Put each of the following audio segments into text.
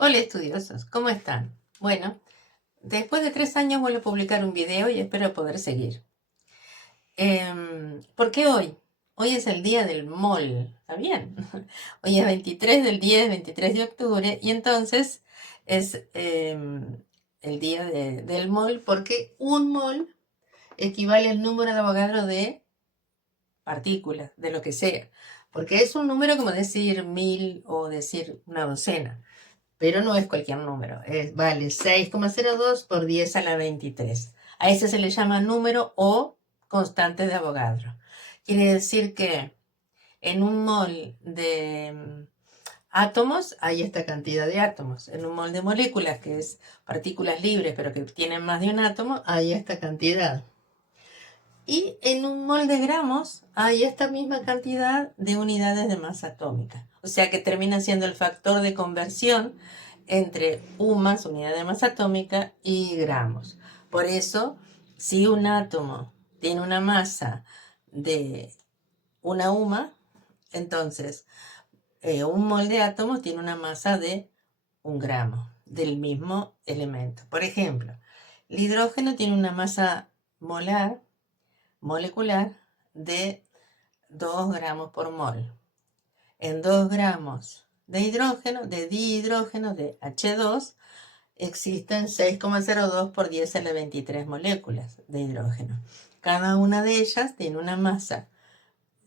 Hola estudiosos, ¿cómo están? Bueno, después de 3 años vuelvo a publicar un video y espero poder seguir. ¿Por qué hoy? Hoy es el día del mall, ¿está bien? Hoy es 23 del 10, 23 de octubre, y entonces es el día del mall porque un mol equivale al número de Avogadro de partículas, de lo que sea. Porque es un número como decir 1000 o decir una docena. Pero no es cualquier número, vale 6,02 por 10 a la 23. A ese se le llama número o constante de Avogadro. Quiere decir que en un mol de átomos hay esta cantidad de átomos. En un mol de moléculas, que es partículas libres pero que tienen más de un átomo, hay esta cantidad. Y en un mol de gramos hay esta misma cantidad de unidades de masa atómica. O sea que termina siendo el factor de conversión entre UMAS, unidad de masa atómica, y gramos. Por eso, si un átomo tiene una masa de una UMA, entonces un mol de átomos tiene una masa de 1 gramo del mismo elemento. Por ejemplo, el hidrógeno tiene una masa molecular de 2 gramos por mol. En 2 gramos de hidrógeno, de dihidrógeno, de H2, existen 6,02 por 10 a la 23 moléculas de hidrógeno. Cada una de ellas tiene una masa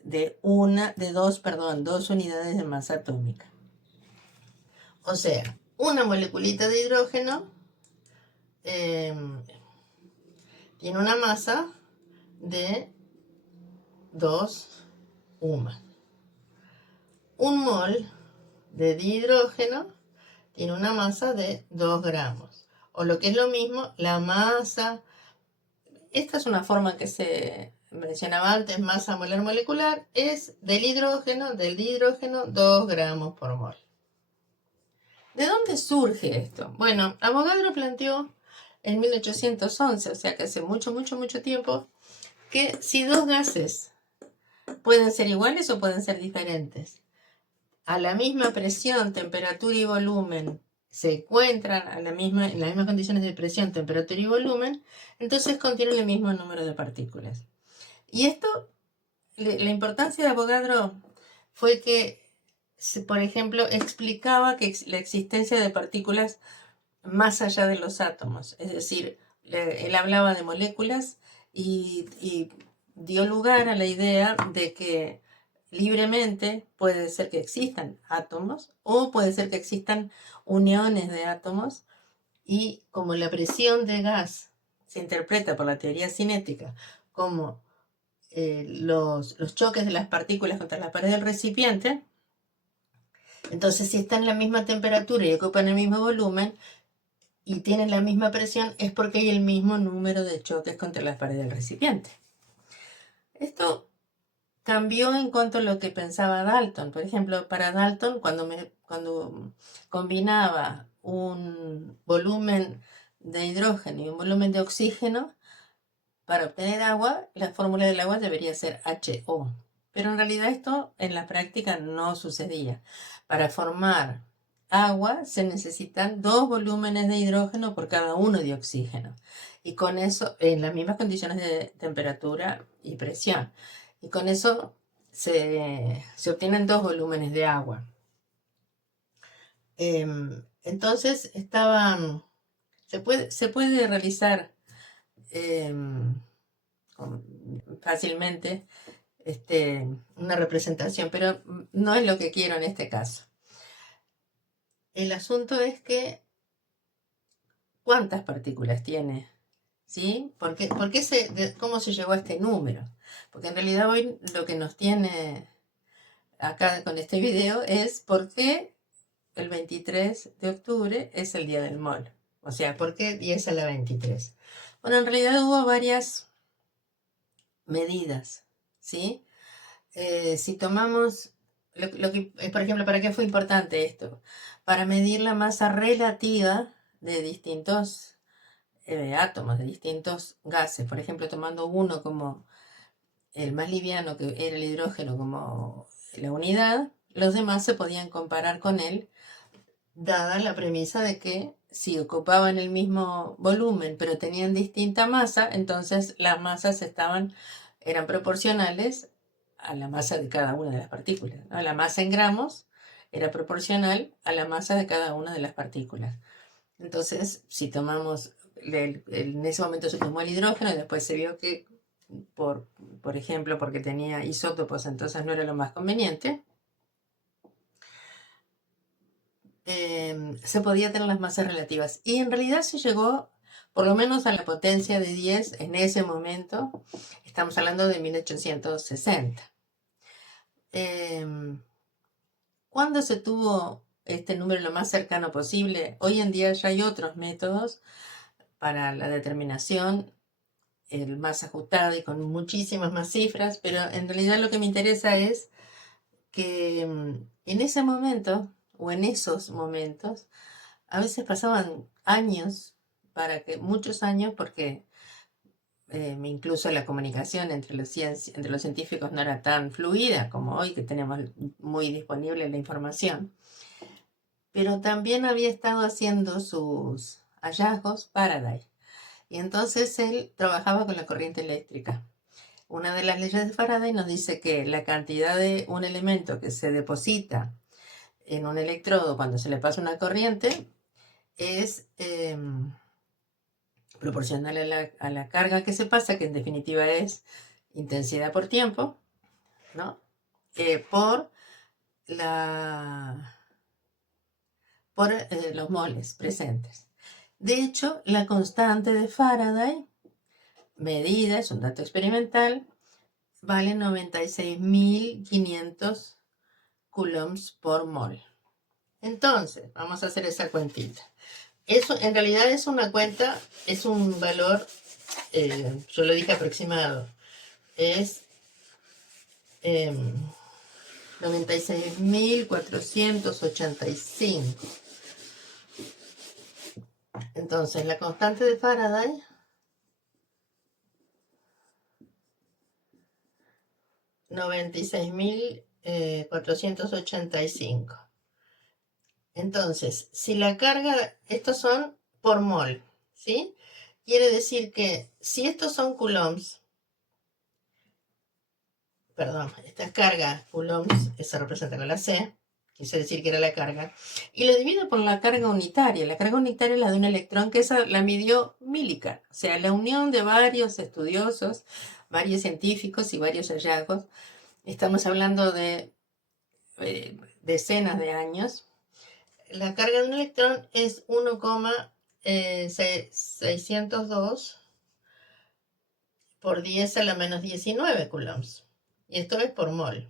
de 2 unidades de masa atómica. O sea, una moleculita de hidrógeno tiene una masa de 2 UMA. Un mol de dihidrógeno tiene una masa de 2 gramos. O lo que es lo mismo, la masa. Esta es una forma que se mencionaba antes, masa molar molecular, es del dihidrógeno, 2 gramos por mol. ¿De dónde surge esto? Bueno, Avogadro planteó en 1811, o sea que hace mucho, mucho, mucho tiempo, que si dos gases pueden ser iguales o pueden ser diferentes, a la misma presión, temperatura y volumen, se encuentran en las mismas condiciones de presión, temperatura y volumen, entonces contienen el mismo número de partículas. Y esto, la importancia de Avogadro fue que, por ejemplo, explicaba que la existencia de partículas más allá de los átomos, es decir, él hablaba de moléculas y dio lugar a la idea de que libremente puede ser que existan átomos o puede ser que existan uniones de átomos, y como la presión de gas se interpreta por la teoría cinética como los choques de las partículas contra la pared del recipiente, entonces si están en la misma temperatura y ocupan el mismo volumen y tienen la misma presión, es porque hay el mismo número de choques contra la pared del recipiente. Esto cambió en cuanto a lo que pensaba Dalton. Por ejemplo, para Dalton, cuando combinaba un volumen de hidrógeno y un volumen de oxígeno para obtener agua, la fórmula del agua debería ser HO. Pero en realidad esto en la práctica no sucedía. Para formar agua se necesitan 2 volúmenes de hidrógeno por cada uno de oxígeno. Y con eso, en las mismas condiciones de temperatura y presión. Y con eso se obtienen 2 volúmenes de agua. Entonces se puede realizar fácilmente una representación, pero no es lo que quiero en este caso. El asunto es que ¿cuántas partículas tiene? ¿Sí? ¿Cómo se llegó a este número? Porque en realidad hoy lo que nos tiene acá con este video es por qué el 23 de octubre es el día del mol. O sea, ¿por qué 10 a la 23? Bueno, en realidad hubo varias medidas, ¿sí? Si tomamos, por ejemplo, ¿para qué fue importante esto? Para medir la masa relativa de distintos átomos, de distintos gases. Por ejemplo, tomando uno como el más liviano, que era el hidrógeno, como la unidad, los demás se podían comparar con él dada la premisa de que si ocupaban el mismo volumen pero tenían distinta masa, entonces las masas eran proporcionales a la masa de cada una de las partículas, ¿no? La masa en gramos era proporcional a la masa de cada una de las partículas. Entonces, si tomamos, en ese momento se tomó el hidrógeno y después se vio que, por ejemplo, porque tenía isótopos, entonces no era lo más conveniente, se podía tener las masas relativas. Y en realidad se llegó por lo menos a la potencia de 10 en ese momento. Estamos hablando de 1860. ¿Cuándo se tuvo este número lo más cercano posible? Hoy en día ya hay otros métodos para la determinación, el más ajustado y con muchísimas más cifras, pero en realidad lo que me interesa es que en ese momento o en esos momentos a veces pasaban años, muchos años, porque incluso la comunicación entre los científicos no era tan fluida como hoy, que tenemos muy disponible la información. Pero también había estado haciendo sus hallazgos Faraday. Y entonces él trabajaba con la corriente eléctrica. Una de las leyes de Faraday nos dice que la cantidad de un elemento que se deposita en un electrodo cuando se le pasa una corriente es proporcional a la carga que se pasa, que en definitiva es intensidad por tiempo, ¿no? Por los moles presentes. De hecho, la constante de Faraday, medida, es un dato experimental, vale 96.500 coulombs por mol. Entonces, vamos a hacer esa cuentita. Eso en realidad es una cuenta, es un valor, yo lo dije aproximado, es 96.485. Entonces, la constante de Faraday 96.485. Entonces, si la carga, estos son por mol, ¿sí? Quiere decir que si estos son coulombs, perdón, esta carga coulombs se representa con la C, quise decir que era la carga, y lo divido por la carga unitaria. La carga unitaria es la de un electrón, que esa la midió Millikan, o sea, la unión de varios estudiosos, varios científicos y varios hallazgos. Estamos hablando de decenas de años. La carga de un electrón es 1,602 por 10 a la menos 19 coulombs. Y esto es por mol.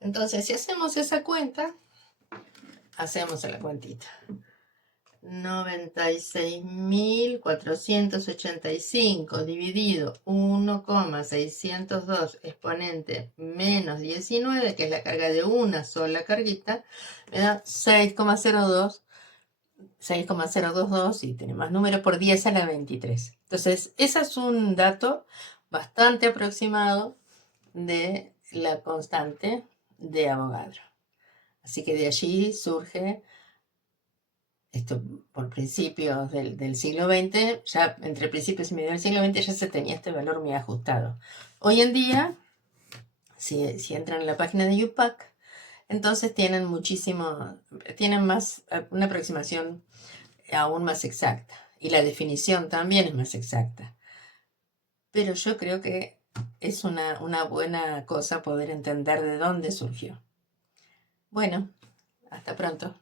Entonces, si hacemos esa cuenta, hacemos la cuentita. 96.485 dividido 1,602 exponente menos 19, que es la carga de una sola carguita, me da 6,022 y tiene más números por 10 a la 23. Entonces, ese es un dato bastante aproximado de la constante de Avogadro. Así que de allí surge esto por principios del siglo XX, ya entre principios y medio del siglo XX ya se tenía este valor muy ajustado. Hoy en día, si entran en la página de UPAC, entonces tienen una aproximación aún más exacta. Y la definición también es más exacta. Pero yo creo que es una buena cosa poder entender de dónde surgió. Bueno, hasta pronto.